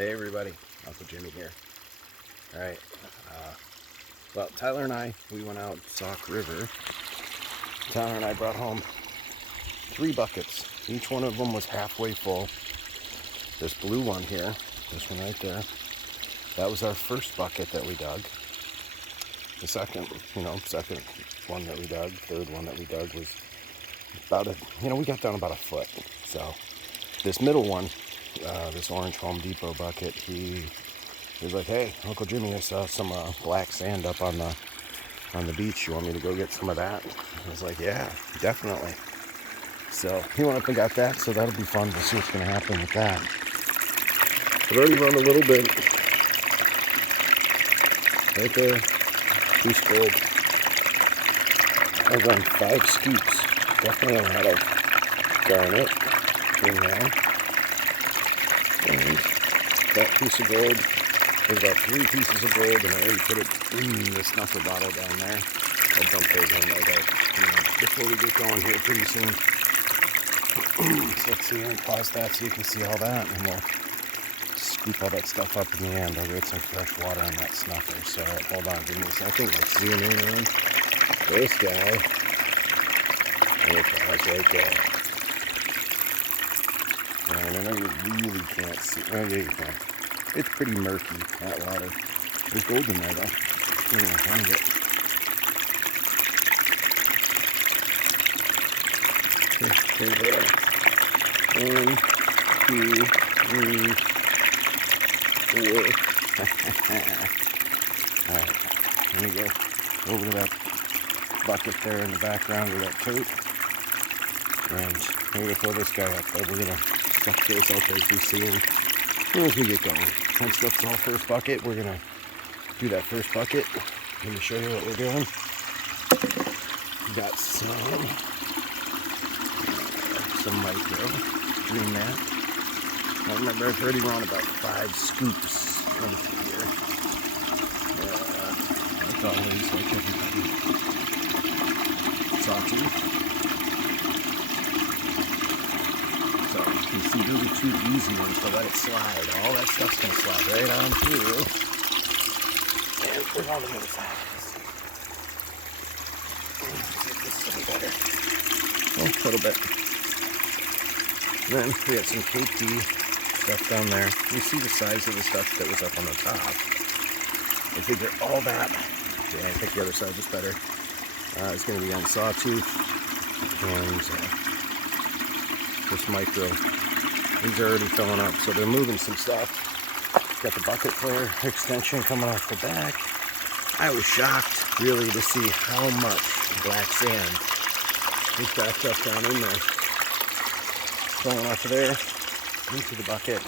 Hey everybody, Uncle Jimmy here. Alright, well, Tyler and I, we went out Sauk River. Tyler and I brought home 3 buckets. Each one of them was halfway full. This blue one here, this one right there, that was our first bucket that we dug. The second one that we dug, third one that we dug was about we got down about a foot. So this middle one, this orange Home Depot bucket, he was like, "Hey, Uncle Jimmy, I saw some black sand up on the beach. You want me to go get some of that?" I was like, "Yeah, definitely." So he went up and got that, so that'll be fun to see what's going to happen with that. I've already run a little bit. Right there, piece gold. I've run 5 scoops. Definitely a lot of garnet in there. And that piece of gold, there's about 3 pieces of gold, and I already put it in the snuffer bottle down there. I'll dump those in there before we get going here pretty soon. So let's see, let me pause that so you can see all that, and we'll scoop all that stuff up in the end. I'll get some fresh water in that snuffer. So hold on, give me a second. Let's zoom in on this guy. There it goes, right there. And I know you really can't see. Oh, yeah, you can. It's pretty murky, that water. There's gold in there, though. I'm going to find it. There they are. 1, 2, 3, 4. Alright, let me go over to that bucket there in the background with that tote. And we're going to fill this guy up. But we're going to suck this up as we see him as we get going. Once that's all first bucket, we're going to do that first bucket. Let me show you what we're doing. We got some micro green mat. I remember I've already run about 5 scoops into here. Like always, like everybody. Sawtooth. So you can see those are 2 easy ones, so let it slide. All that stuff's going to slide right on through. And put it on the other side. Let's see if this is any better. Oh, a little bit. And then we got some cakey stuff down there. You see the size of the stuff that was up on the top. I figure all that, yeah, I think the other side was better. It's going to be on Sawtooth and this micro. These are already filling up, so they're moving some stuff. Got the bucket flare extension coming off the back. I was shocked, really, to see how much black sand is backed up down in there. Going off of there into the bucket.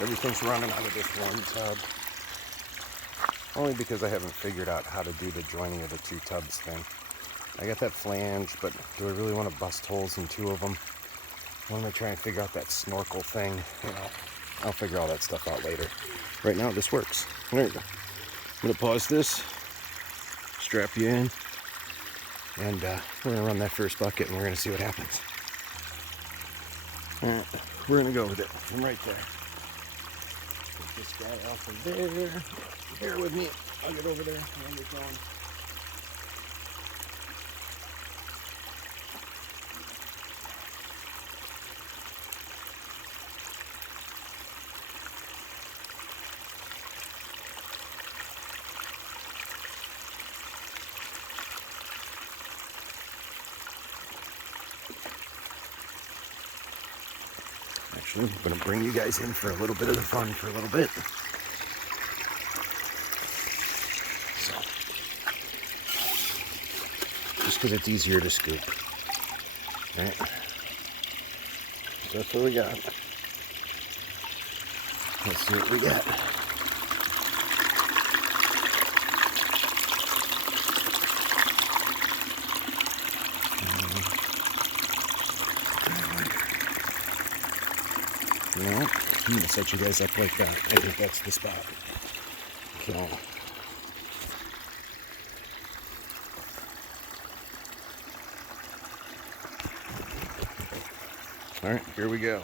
Everything's running out of this one tub. Only because I haven't figured out how to do the joining of the 2 tubs thing. I got that flange, but do I really want to bust holes in 2 of them? When I try and figure out that snorkel thing, I'll figure all that stuff out later. Right now, this works. There you go. I'm going to pause this, strap you in, and we're going to run that first bucket, and we're going to see what happens. Alright, we're going to go with it from right there. Put this guy off of there. Bear with me. I'll get over there and get going. Actually, I'm going to bring you guys in for a little bit of the fun for a little bit. So, just because it's easier to scoop. Alright. So that's what we got. Let's see what we got. You know what? I'm going to set you guys up like that. I think that's the spot. So. All right, here we go.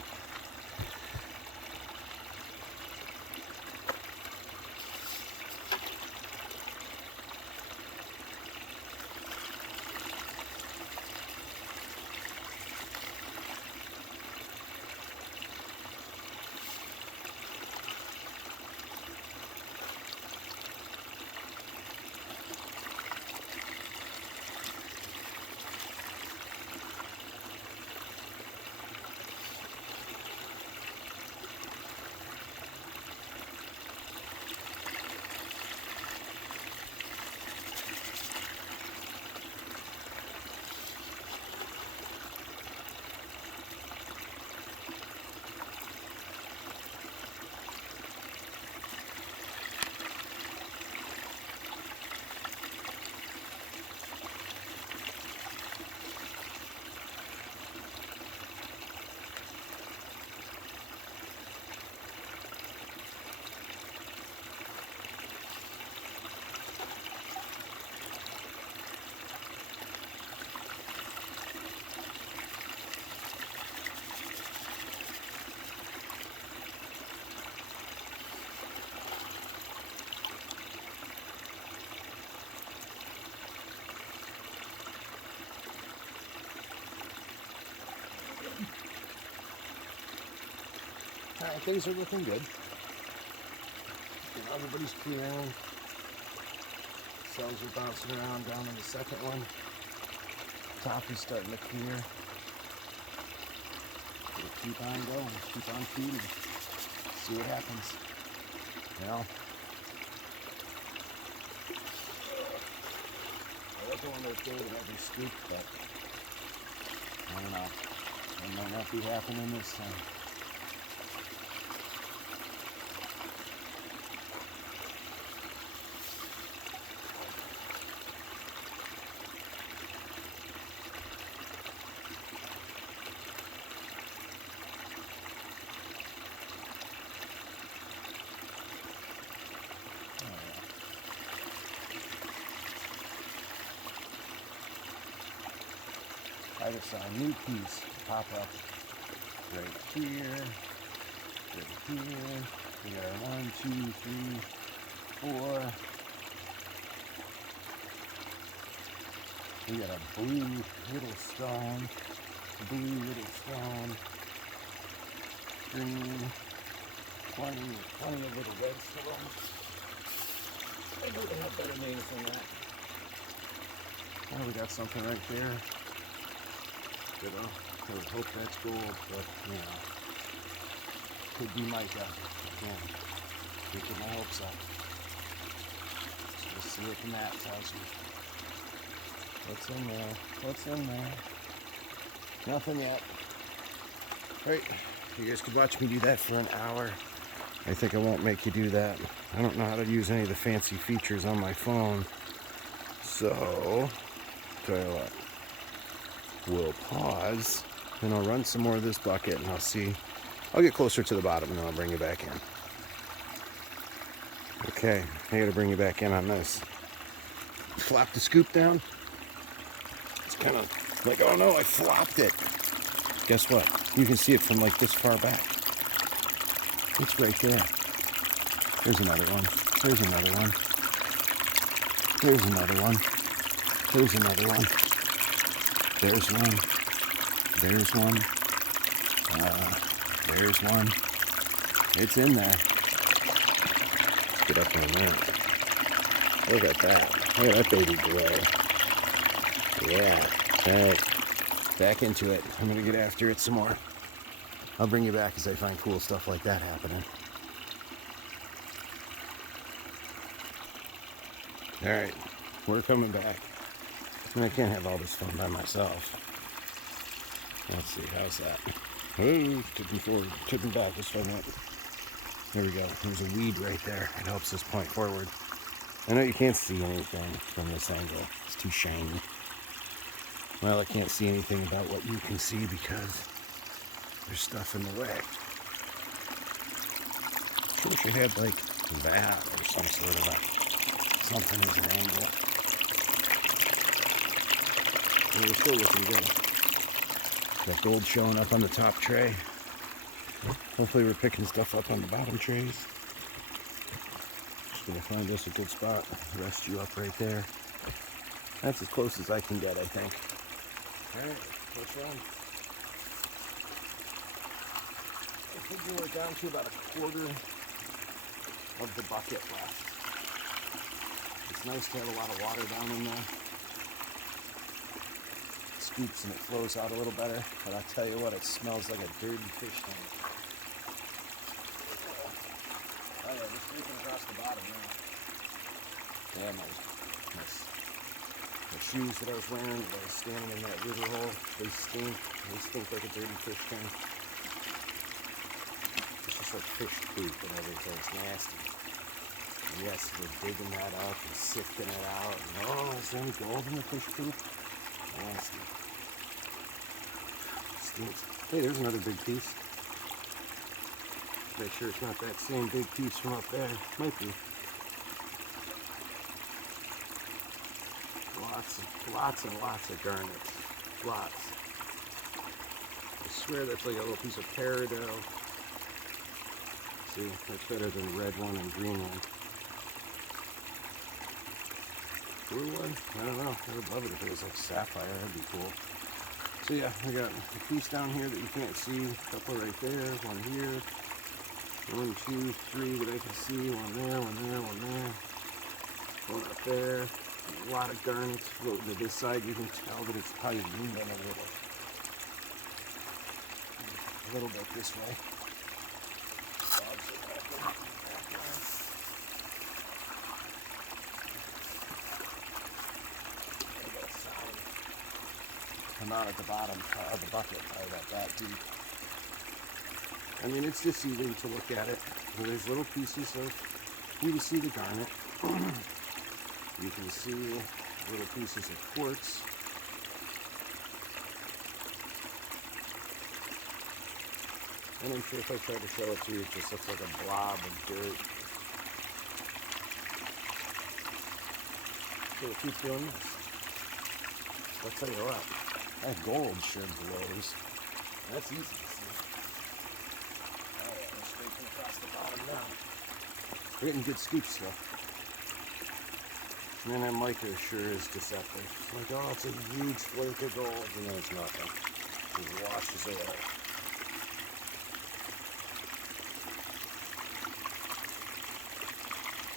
Alright, things are looking good. Everybody's clearing. Cells are bouncing around down in the second one. Top is starting to clear. We'll keep on going, keep on feeding. See what happens. Well, I was one of those days that every scoop, but I don't know. It might not be happening this time. I just saw a new piece pop up right here, right here. We got our 1, 2, 3, 4. We got a blue little stone, green, plenty of little red stones. I knew they had better names than that. Oh, we got something right there. You know, I would hope that's gold, but you know, could be mica. Yeah, keeping my hopes up. Let's see what the map tells me. What's in there? What's in there? Nothing yet. Right, you guys could watch me do that for an hour. I think I won't make you do that. I don't know how to use any of the fancy features on my phone. So, tell you what. We'll pause, and I'll run some more of this bucket, and I'll see. I'll get closer to the bottom, and then I'll bring you back in. Okay, I gotta bring you back in on this. Flop the scoop down. It's kind of like, oh no, I flopped it. Guess what? You can see it from like this far back. It's right there. There's another one. There's another one. There's another one. There's another one. There's one. There's one. There's one. It's in there. Get up in a minute. Look at that. Look at that baby glow. Yeah. Alright. Back into it. I'm going to get after it some more. I'll bring you back as I find cool stuff like that happening. Alright. We're coming back. I can't have all this fun by myself. Let's see, how's that? Oh, tipping forward, tipping back, let's find that. There we go, there's a weed right there. It helps us point forward. I know you can't see anything from this angle. It's too shiny. Well, I can't see anything about what you can see because there's stuff in the way. I wish I had like that or some sort of a something as an angle. We're still looking good. Got gold showing up on the top tray. Hopefully we're picking stuff up on the bottom trays. Just gonna find us a good spot. Rest you up right there. That's as close as I can get, I think. Alright, let's run. I think we're down to about a quarter of the bucket left. It's nice to have a lot of water down in there. Scoops and it flows out a little better, but I'll tell you what, it smells like a dirty fish tank. Oh yeah, just streaking across the bottom now. Yeah, my shoes that I was wearing while I was standing in that river hole, they stink. They stink like a dirty fish tank. It's just like fish poop and everything. It's nasty. And yes, we're digging that up and sifting it out. And, oh, is there any gold in the fish poop? Nasty. Hey, there's another big piece. Make sure it's not that same big piece from up there. Might be. Lots and lots of garnets. Lots. I swear that's like a little piece of peridot. See, that's better than the red one and green one. Blue one? I don't know. I would love it if it was like sapphire. That'd be cool. So yeah, we got a piece down here that you can't see. A couple right there. One here. 1, 2, 3 that I can see. One there, one there, one there. One up there. A lot of garnets. Look to this side, you can tell that it's probably moving a little bit this way. Come out at the bottom of the bucket, probably about that deep. I mean, it's deceiving to look at it. There's little pieces of, you can see the garnet. You can see little pieces of quartz. And I'm sure if I try to show it to you, it just looks like a blob of dirt. So we'll keep doing this. I'll tell you what, that gold sure glows. That's easy to see. Alright, I'm scraping across the bottom now. We're getting good scoops still. And then that mica sure is deceptive. It's like, oh, it's a huge flake of gold, and then it's nothing. It washes away.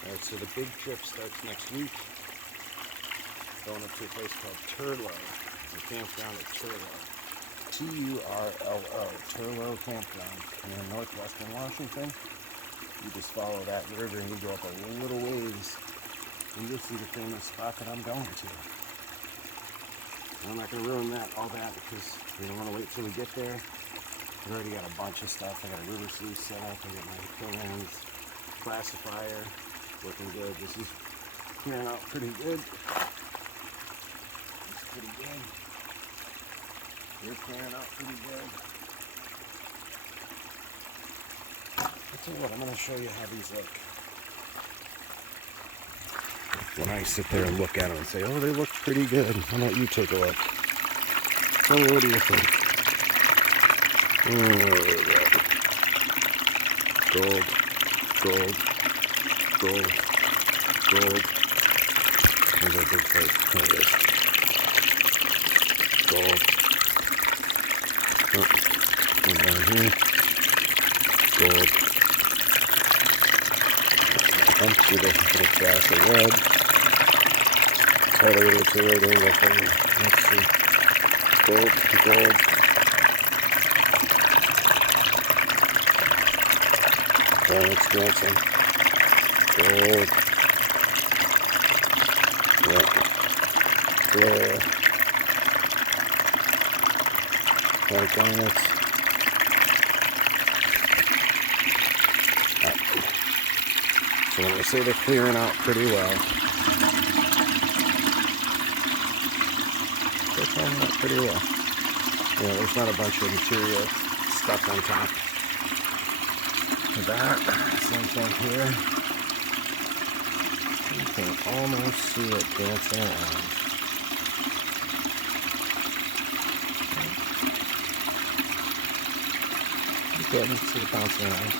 Alright, so the big trip starts next week. Going up to a place called Turlow. The campground at Turlow. Turlo. Turlow Campground. In northwestern Washington. You just follow that river and you go up a little ways. And you'll see the famous spot that I'm going to. I'm not going to ruin all that because we don't want to wait till we get there. We already got a bunch of stuff. I got a river sluice set up. I got my plans, classifier, looking good. This is clearing out pretty good. It's pretty good. You're clearing out pretty good. I'll tell you what, I'm going to show you how these look. When I sit there and look at them and say, oh, they look pretty good. How about you take a look? Tell me, what do you think? Oh, gold, gold, gold, gold. Here's our big plate. There it is. Gold. Oh, and down here. Gold. Empty the little glass of red. Totally it's the right angle for you. Let's see. Gold, gold. Oh, it's dancing. Gold. Yeah. Glare. White garnets. So when I say they're clearing out pretty well, they're clearing out pretty well. Yeah, there's not a bunch of material stuck on top of that. Same thing here. You can almost see it dancing around. Yeah, you can see it bouncing around.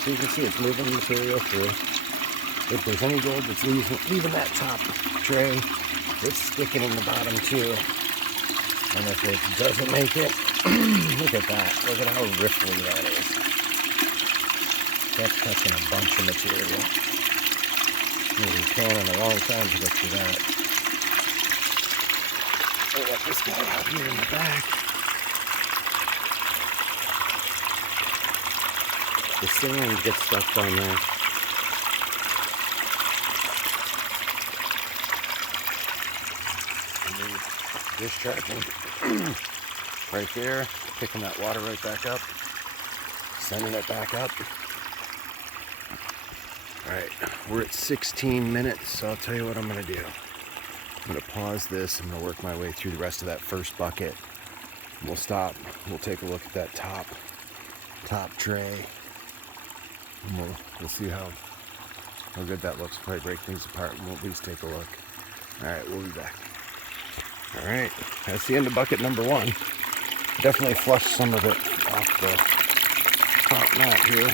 So you can see it's moving the material through. If there's any gold that's leaving that top tray, it's sticking in the bottom too. And if it doesn't make it, look at that. Look at how ripply that is. That's touching a bunch of material. Maybe planning a long time to get to that. I got this guy out here in the back. The sand gets stuck down there. And then discharging right there, picking that water right back up, sending it back up. Alright, we're at 16 minutes, so I'll tell you what I'm going to do. I'm going to pause this. I'm going to work my way through the rest of that first bucket. We'll stop. We'll take a look at that top tray. And we'll see how good that looks. Probably break things apart and we'll at least take a look. Alright, we'll be back. Alright, that's the end of bucket number 1. Definitely flushed some of it off the top mat here.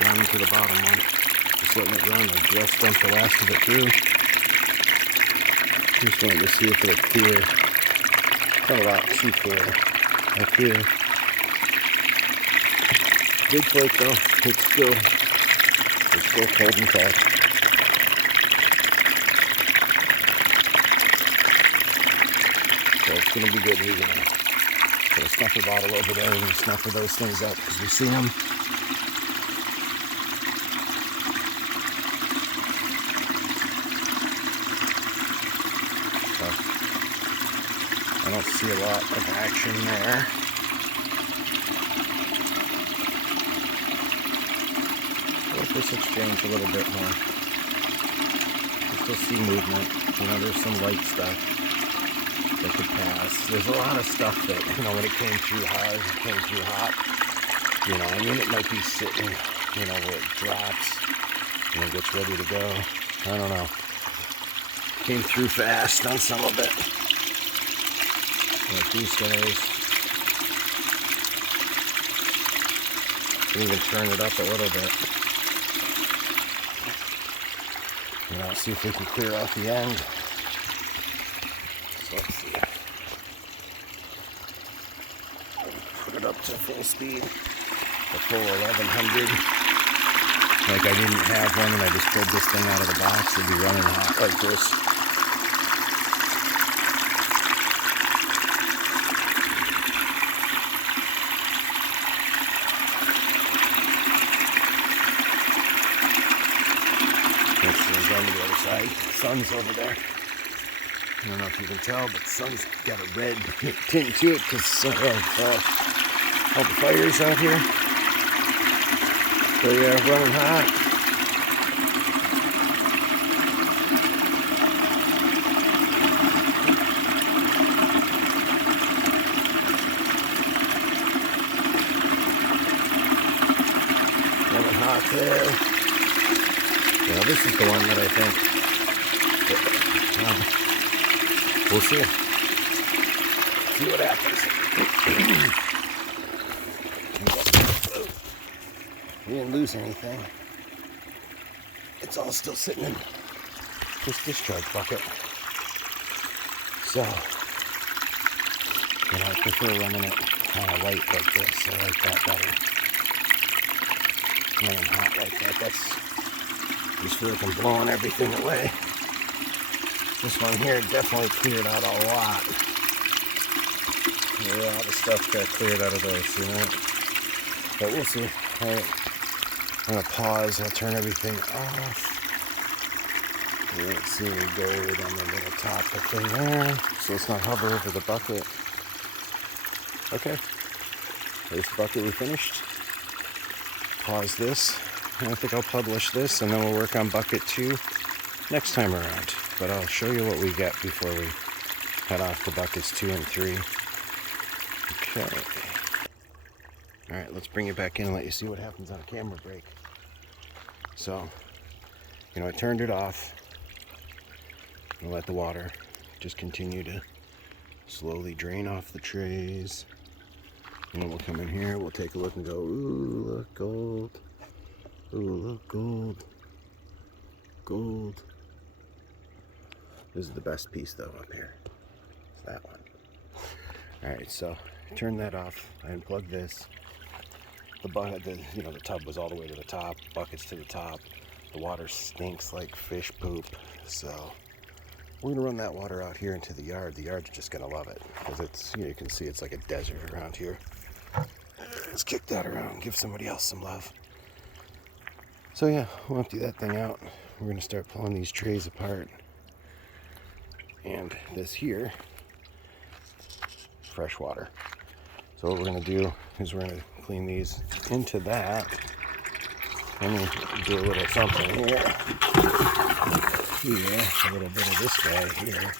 Down to the bottom one. Just letting it run. I just dumped the last of it through. Just wanted to see if it'll clear. Not a lot too clear up here. Big flake though. It's still holding fast. So it's gonna be good. We're gonna put a snuffer bottle over there and snuffer those things up because we see them. So I don't see a lot of action there. Let this exchange a little bit more. You still see movement. You know, there's some light stuff that could pass. There's a lot of stuff that, you know, when it came through hard, it came through hot. You know, I mean, it might be sitting, you know, where it drops and it gets ready to go. I don't know. Came through fast on some of it. Like these guys. Can even turn it up a little bit. You know, see if we can clear off the end. So let's see. Put it up to full speed. The full 1100. Like I didn't have one and I just pulled this thing out of the box. It'd be running hot like this. On the other side, the sun's over there. I don't know if you can tell, but the sun's got a red tint to it because of all the fires out here. So yeah, running hot. Running hot there. Yeah, this is the one that I think, we'll see. See what happens. We didn't lose anything. It's all still sitting in this discharge bucket. So, you know, I prefer running it kind of light like this. I like that better. Running hot like that, that's just where I'm blowing everything away. This one here definitely cleared out a lot. Yeah, all the stuff got cleared out of this, you know. But we'll see. Alright. I'm gonna pause, I'll turn everything off. Let's see, we go down the little top of the thing there. So it's not hover over the bucket. Okay. There's the bucket we finished. Pause this. I think I'll publish this and then we'll work on bucket 2 next time around. But I'll show you what we get before we head off to buckets 2 and 3. Okay. Alright, let's bring it back in and let you see what happens on a camera break. So, you know, I turned it off and let the water just continue to slowly drain off the trays. And then we'll come in here, we'll take a look and go, ooh, look, gold. Ooh, look, gold. Gold. This is the best piece though up here. It's that one. Alright, so turn that off. I unplugged this. The bucket, you know, the tub was all the way to the top, buckets to the top. The water stinks like fish poop. So we're gonna run that water out here into the yard. The yard's just gonna love it because it's, you know, you can see it's like a desert around here. Let's kick that around and give somebody else some love. So yeah, we'll empty that thing out. We're gonna start pulling these trays apart. And this here, fresh water. So what we're gonna do is we're gonna clean these into that. Let me do a little something here. Here, a little bit of this guy here.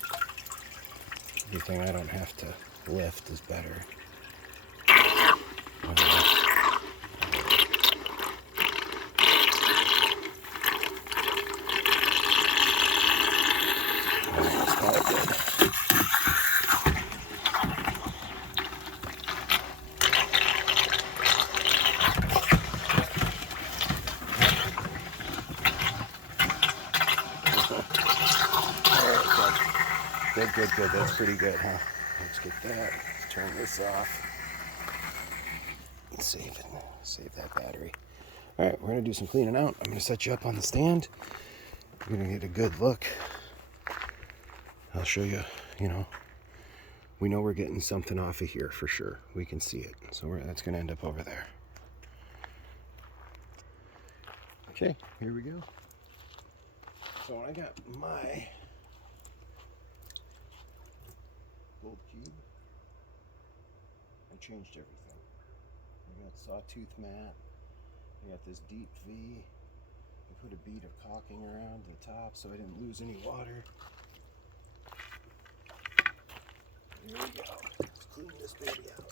Everything I don't have to lift is better. Good. That's pretty good, huh? Let's get that. Turn this off. Save it. Save that battery. All right, we're gonna do some cleaning out. I'm gonna set you up on the stand. We're gonna get a good look. I'll show you, we know we're getting something off of here for sure. We can see it. So that's gonna end up over there. Okay, here we go. So when I got my gold cube, I changed everything. I got sawtooth mat. I got this deep V. I put a bead of caulking around the top so I didn't lose any water. Here we go. Let's clean this baby out.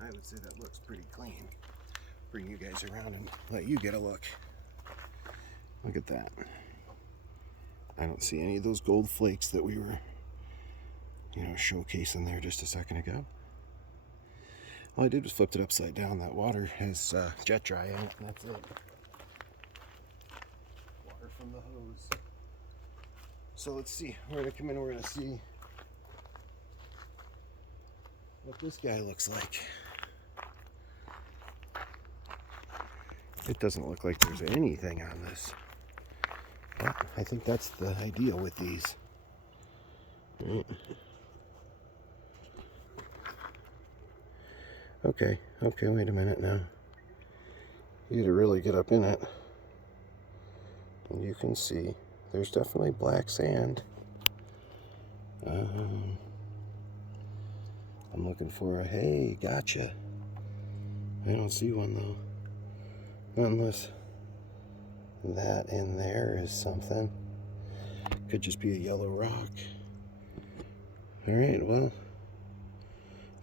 I would say that looks pretty clean. Bring you guys around and let you get a look. Look at that. I don't see any of those gold flakes that we were, showcasing there just a second ago. All I did was flipped it upside down. That water has jet dry in it, and that's it. Water from the hose. So let's see. We're gonna come in and we're gonna see what this guy looks like. It doesn't look like there's anything on this. But I think that's the idea with these. Right. Okay, wait a minute now. You gotta really get up in it. And you can see there's definitely black sand. I'm looking for a, hey, gotcha. I don't see one though. Unless that in there is something. Could just be a yellow rock. Alright, well,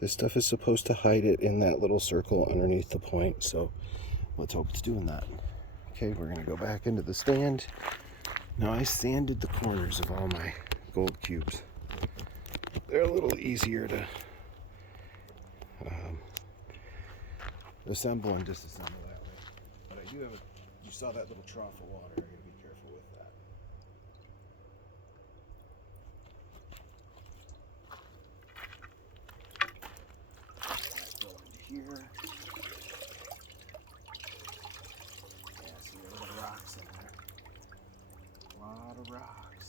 this stuff is supposed to hide it in that little circle underneath the point, so let's hope it's doing that. Okay, we're gonna go back into the stand. Now I sanded the corners of all my gold cubes. They're a little easier to assemble and disassemble that way. But I do have you saw that little trough of water. I gotta be careful with that. Go into here. Yeah, see a little rocks in there. A lot of rocks.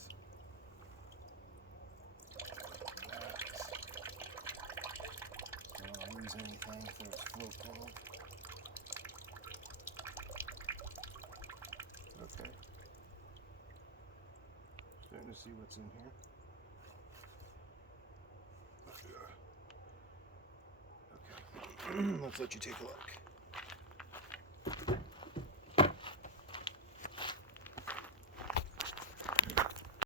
Don't want to lose anything if there's float pool. Okay. Starting to see what's in here. Okay. Let's let you take a look.